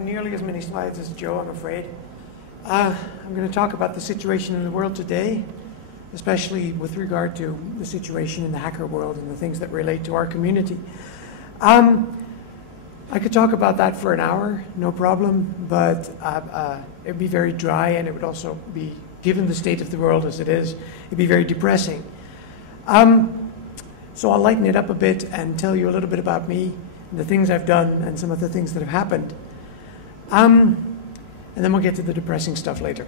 Nearly as many slides as Joe, I'm afraid. I'm going to talk about the situation in the world today, especially with regard to the situation in the hacker world and the things that relate to our community. I could talk about that for an hour, no problem, but it would be very dry, and it would also be, given the state of the world as it is, it'd be very depressing. So I'll lighten it up a bit and tell you a little bit about me, and the things I've done, and some of the things that have happened. And then we'll get to the depressing stuff later.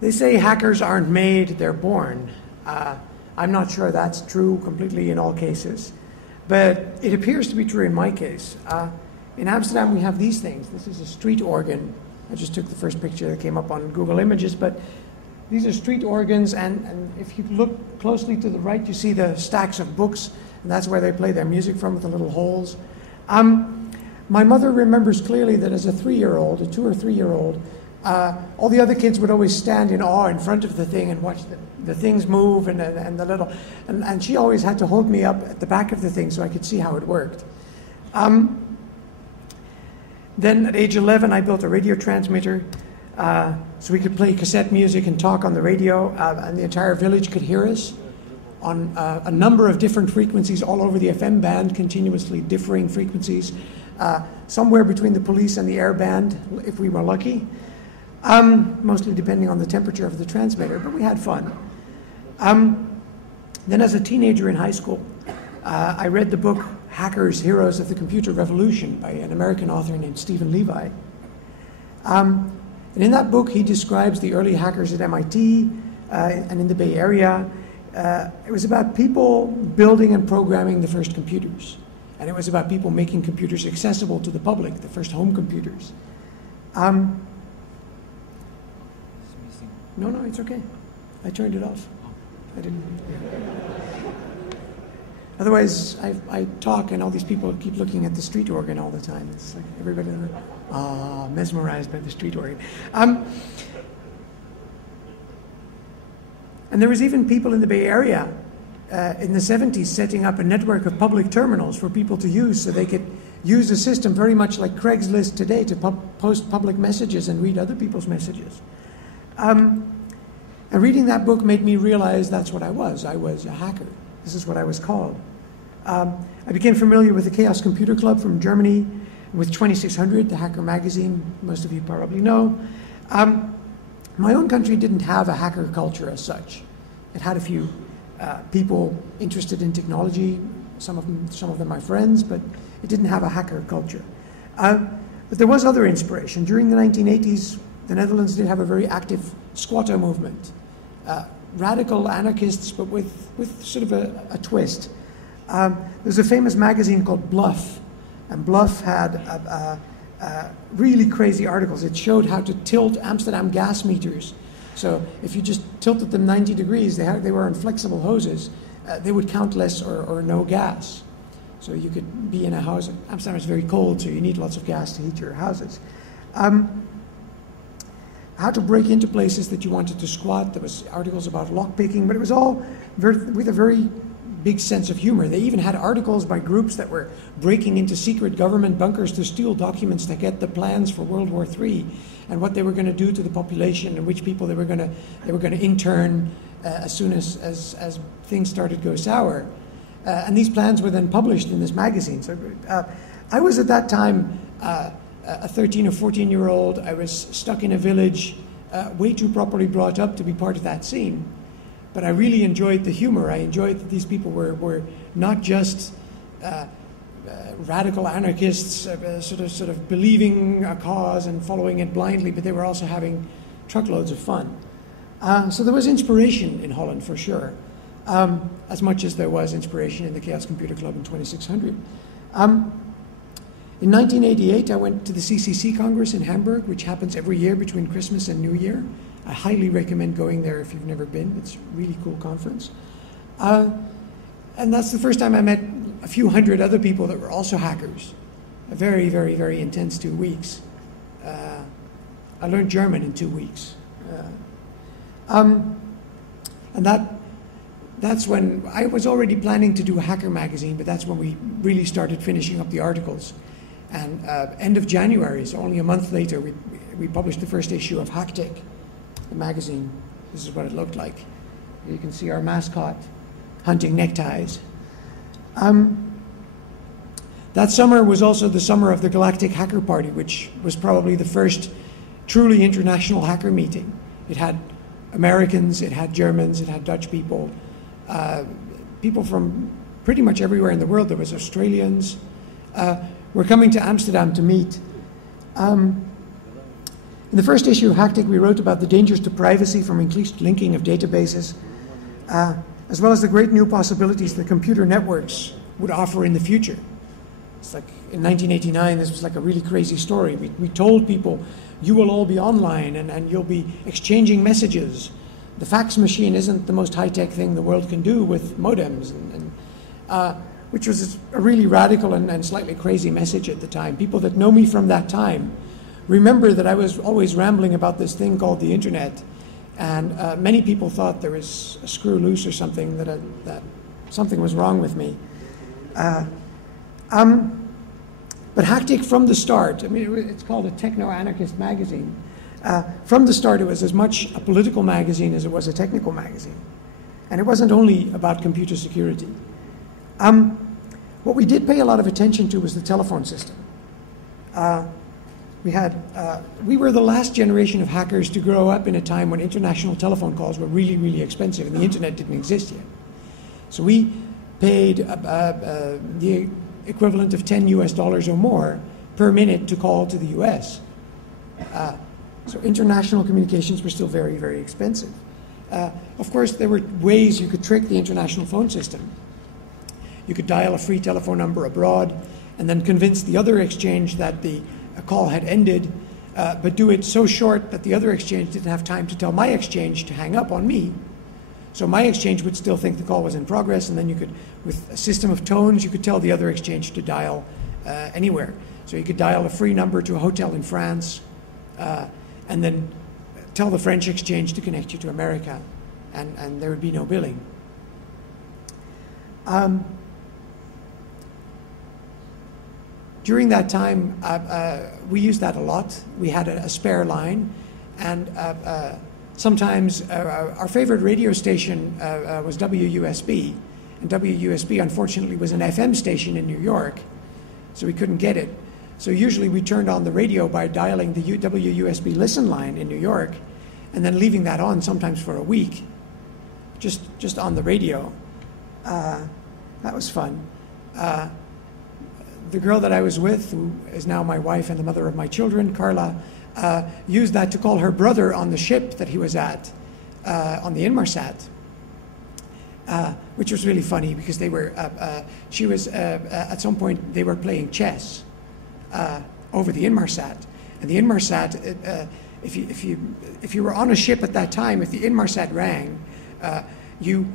They say hackers aren't made, they're born. I'm not sure that's true completely in all cases, but it appears to be true in my case. In Amsterdam, we have these things. This is a street organ. I just took the first picture that came up on Google Images, but these are street organs, and if you look closely to the right, you see the stacks of books, and that's where they play their music from, with the little holes. My mother remembers clearly that as a 3-year-old, a 2 or 3-year-old, all the other kids would always stand in awe in front of the thing and watch the things move and the little, and she always had to hold me up at the back of the thing so I could see how it worked. Then at age 11, I built a radio transmitter so we could play cassette music and talk on the radio, and the entire village could hear us on a number of different frequencies all over the FM band, continuously differing frequencies, somewhere between the police and the air band, if we were lucky, mostly depending on the temperature of the transmitter, but we had fun. Then as a teenager in high school, I read the book Hackers, Heroes of the Computer Revolution by an American author named Stephen Levi. And in that book, he describes the early hackers at MIT and in the Bay Area. It was about people building and programming the first computers. And it was about people making computers accessible to the public, the first home computers. No, it's okay. I turned it off. I didn't. Otherwise, I talk and all these people keep looking at the street organ all the time. It's like everybody mesmerized by the street organ. And there was even people in the Bay Area in the 70s setting up a network of public terminals for people to use so they could use the system very much like Craigslist today to post public messages and read other people's messages. And reading that book made me realize that's what I was. I was a hacker. This is what I was called. I became familiar with the Chaos Computer Club from Germany, with 2600, the hacker magazine, most of you probably know. My own country didn't have a hacker culture as such. It had a few people interested in technology, some of them my friends, but it didn't have a hacker culture. But there was other inspiration. During the 1980s, the Netherlands did have a very active squatter movement. Radical anarchists, but with sort of a twist. There's a famous magazine called Bluff, and Bluff had really crazy articles. It showed how to tilt Amsterdam gas meters. So if you just tilted them 90 degrees, they were on flexible hoses, they would count less or no gas. So you could be in a house. Amsterdam is very cold, so you need lots of gas to heat your houses. How to break into places that you wanted to squat. There was articles about lockpicking, but it was all with a very big sense of humor. They even had articles by groups that were breaking into secret government bunkers to steal documents to get the plans for World War III and what they were going to do to the population and which people they were going to intern as soon as things started to go sour. And these plans were then published in this magazine. So I was at that time a 13 or 14-year-old. I was stuck in a village, way too properly brought up to be part of that scene. But I really enjoyed the humor. I enjoyed that these people were not just radical anarchists, sort of believing a cause and following it blindly, but they were also having truckloads of fun. So there was inspiration in Holland for sure, as much as there was inspiration in the Chaos Computer Club in 2600. In 1988, I went to the CCC Congress in Hamburg, which happens every year between Christmas and New Year. I highly recommend going there if you've never been. It's a really cool conference. And that's the first time I met a few hundred other people that were also hackers. A very, very, very intense 2 weeks. I learned German in 2 weeks. And that that's when I was already planning to do a hacker magazine, but that's when we really started finishing up the articles. And end of January, so only a month later, we published the first issue of Hacktick, the magazine. This is what it looked like. You can see our mascot hunting neckties. That summer was also the summer of the Galactic Hacker Party, which was probably the first truly international hacker meeting. It had Americans, it had Germans, it had Dutch people, people from pretty much everywhere in the world. There was Australians. Were coming to Amsterdam to meet. In the first issue of Hacktick, we wrote about the dangers to privacy from increased linking of databases, as well as the great new possibilities that computer networks would offer in the future. It's like in 1989, this was like a really crazy story. We told people, you will all be online and you'll be exchanging messages. The fax machine isn't the most high-tech thing the world can do with modems, which was a really radical and slightly crazy message at the time. People that know me from that time remember that I was always rambling about this thing called the internet, and many people thought there was a screw loose or something, that something was wrong with me. But Hacktick from the start, I mean, it's called a techno-anarchist magazine. From the start, it was as much a political magazine as it was a technical magazine. And it wasn't only about computer security. What we did pay a lot of attention to was the telephone system. We were the last generation of hackers to grow up in a time when international telephone calls were really, really expensive and the internet didn't exist yet. So we paid the equivalent of $10 US or more per minute to call to the US. So international communications were still very, very expensive. Of course, there were ways you could trick the international phone system. You could dial a free telephone number abroad and then convince the other exchange that the call had ended, but do it so short that the other exchange didn't have time to tell my exchange to hang up on me. So my exchange would still think the call was in progress, and then you could, with a system of tones, you could tell the other exchange to dial anywhere. So you could dial a free number to a hotel in France, and then tell the French exchange to connect you to America, and there would be no billing. During that time, we used that a lot. We had a spare line, and sometimes our favorite radio station was WUSB, and WUSB unfortunately was an FM station in New York, so we couldn't get it. So usually we turned on the radio by dialing the WUSB listen line in New York, and then leaving that on sometimes for a week, just on the radio. That was fun. The girl that I was with, who is now my wife and the mother of my children, Carla, used that to call her brother on the ship that he was at, on the Inmarsat, which was really funny because they were, she was, at some point, they were playing chess over the Inmarsat. And the Inmarsat, if you were on a ship at that time, if the Inmarsat rang, you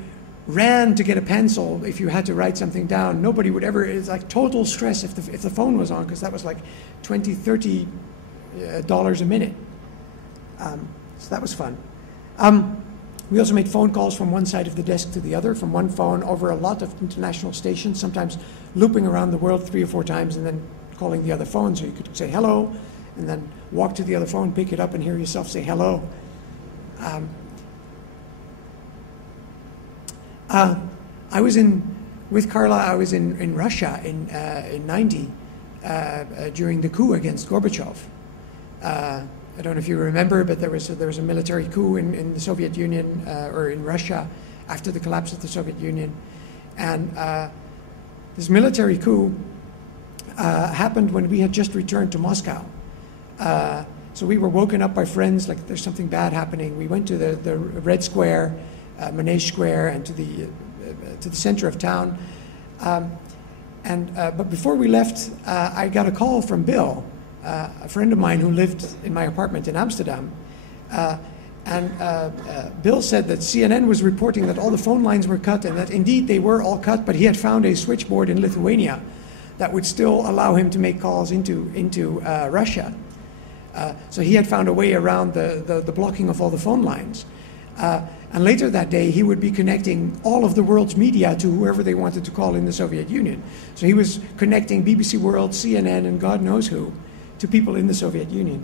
ran to get a pencil if you had to write something down. Nobody would ever, it's like total stress if the phone was on, because that was like $20, $30 a minute. So that was fun. We also made phone calls from one side of the desk to the other, from one phone over a lot of international stations, sometimes looping around the world 3 or 4 times and then calling the other phone, so you could say hello and then walk to the other phone, pick it up and hear yourself say hello. I was with Carla, I was in Russia in 90 during the coup against Gorbachev. I don't know if you remember, but there was a military coup in the Soviet Union, or in Russia, after the collapse of the Soviet Union. And this military coup happened when we had just returned to Moscow. So we were woken up by friends, like there's something bad happening. We went to the Red Square, Manege Square, and to the center of town. But before we left, I got a call from Bill, a friend of mine who lived in my apartment in Amsterdam. Bill said that CNN was reporting that all the phone lines were cut, and that indeed they were all cut, but he had found a switchboard in Lithuania that would still allow him to make calls into Russia. So he had found a way around the blocking of all the phone lines. And later that day, he would be connecting all of the world's media to whoever they wanted to call in the Soviet Union. So he was connecting BBC World, CNN, and God knows who to people in the Soviet Union.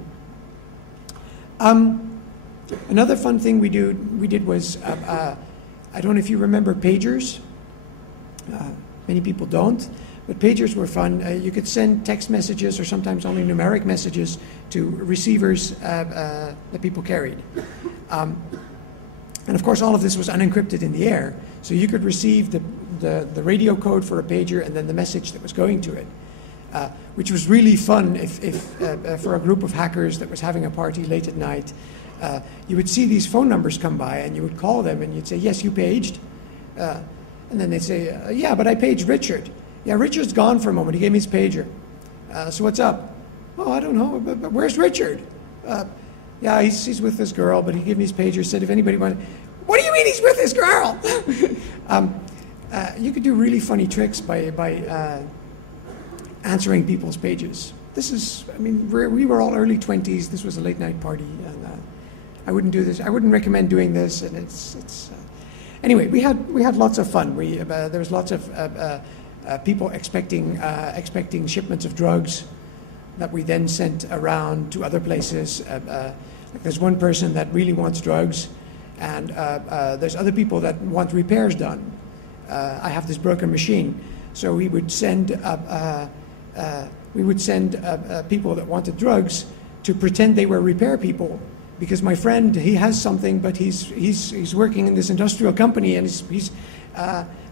Another fun thing we did was, I don't know if you remember pagers. Many people don't, but pagers were fun. You could send text messages or sometimes only numeric messages to receivers that people carried. And of course, all of this was unencrypted in the air, so you could receive the radio code for a pager and then the message that was going to it, which was really fun if for a group of hackers that was having a party late at night. You would see these phone numbers come by, and you would call them, and you'd say, "Yes, you paged," and then they'd say, "Yeah, but I paged Richard." "Yeah, Richard's gone for a moment. He gave me his pager." "So what's up?" "Oh, I don't know, but where's Richard?" "Yeah, he's with this girl, but he gave me his pager, said if anybody wanted..." "What do you mean he's with this girl?" You could do really funny tricks by answering people's pages. This is, I mean, we were all early 20s. This was a late night party, and I wouldn't do this. I wouldn't recommend doing this, and it's anyway, we had lots of fun. There was lots of people expecting shipments of drugs that we then sent around to other places. Like there's one person that really wants drugs, and there's other people that want repairs done. I have this broken machine, so we would send people that wanted drugs to pretend they were repair people. Because my friend, he has something, but he's working in this industrial company, and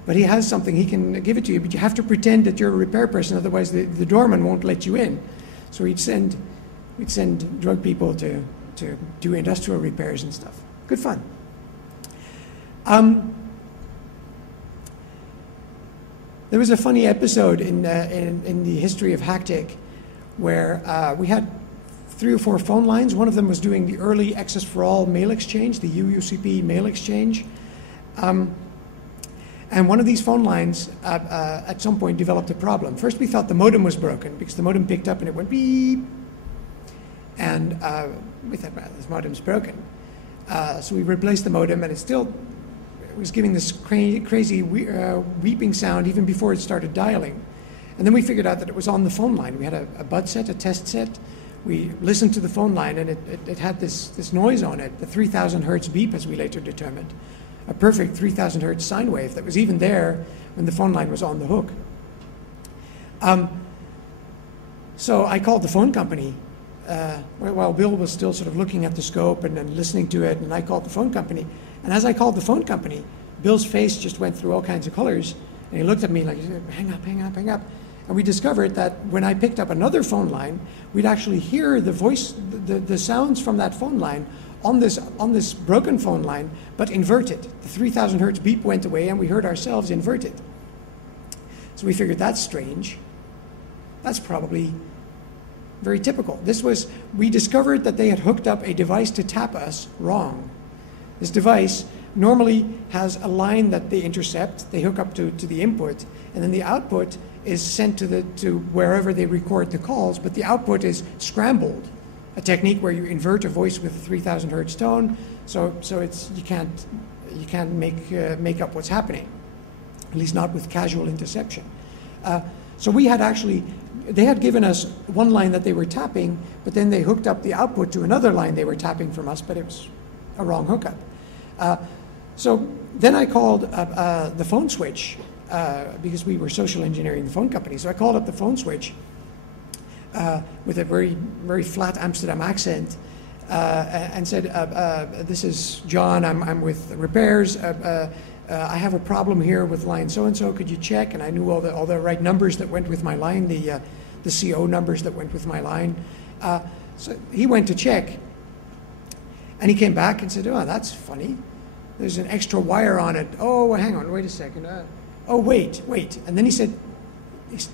but he has something, he can give it to you, but you have to pretend that you're a repair person, otherwise the doorman won't let you in. So we'd send drug people to do industrial repairs and stuff. Good fun. There was a funny episode in the history of Hacktech where we had 3 or 4 phone lines. One of them was doing the early Access for All mail exchange, the UUCP mail exchange. And one of these phone lines at some point developed a problem. First we thought the modem was broken because the modem picked up and it went beep. And we thought, well, this modem's broken. So we replaced the modem, and it was giving this crazy weeping sound even before it started dialing. And then we figured out that it was on the phone line. We had a bud set, a test set. We listened to the phone line, and it had this noise on it, the 3,000 hertz beep, as we later determined. A perfect 3,000 hertz sine wave that was even there when the phone line was on the hook. So I called the phone company while Bill was still sort of looking at the scope and listening to it, and I called the phone company. And as I called the phone company, Bill's face just went through all kinds of colors, and he looked at me like, hang up, hang up, hang up. And we discovered that when I picked up another phone line, we'd actually hear the voice, the sounds from that phone line on this broken phone line, but inverted. The 3,000 hertz beep went away, and we heard ourselves inverted. So we figured that's strange. That's probably very typical. We discovered that they had hooked up a device to tap us wrong. This device normally has a line that they intercept, they hook up to the input, and then the output is sent to wherever they record the calls, but the output is scrambled, a technique where you invert a voice with a 3,000 hertz tone, so you can't make up what's happening, at least not with casual interception. So they had given us one line that they were tapping, but then they hooked up the output to another line they were tapping from us, but it was a wrong hookup. So then I called the phone switch, because we were social engineering the phone company. So I called up the phone switch with a very, very flat Amsterdam accent and said, this is John, I'm with repairs. I have a problem here with line so-and-so, could you check? And I knew all the right numbers that went with my line, the CO numbers that went with my line. So he went to check, and he came back and said, oh, that's funny. There's an extra wire on it. Oh, hang on, wait a second. Oh, wait. And then he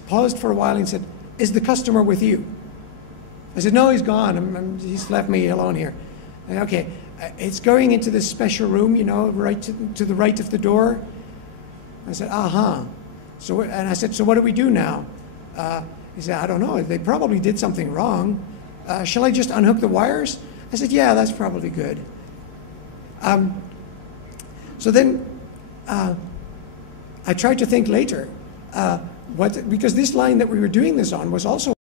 paused for a while and said, is the customer with you? I said, no, he's gone. He's left me alone here. Okay, it's going into this special room, right to the right of the door. I said, uh-huh. And I said, so what do we do now? He said, I don't know. They probably did something wrong. Shall I just unhook the wires? I said, yeah, that's probably good. So then I tried to think later, because this line that we were doing this on was also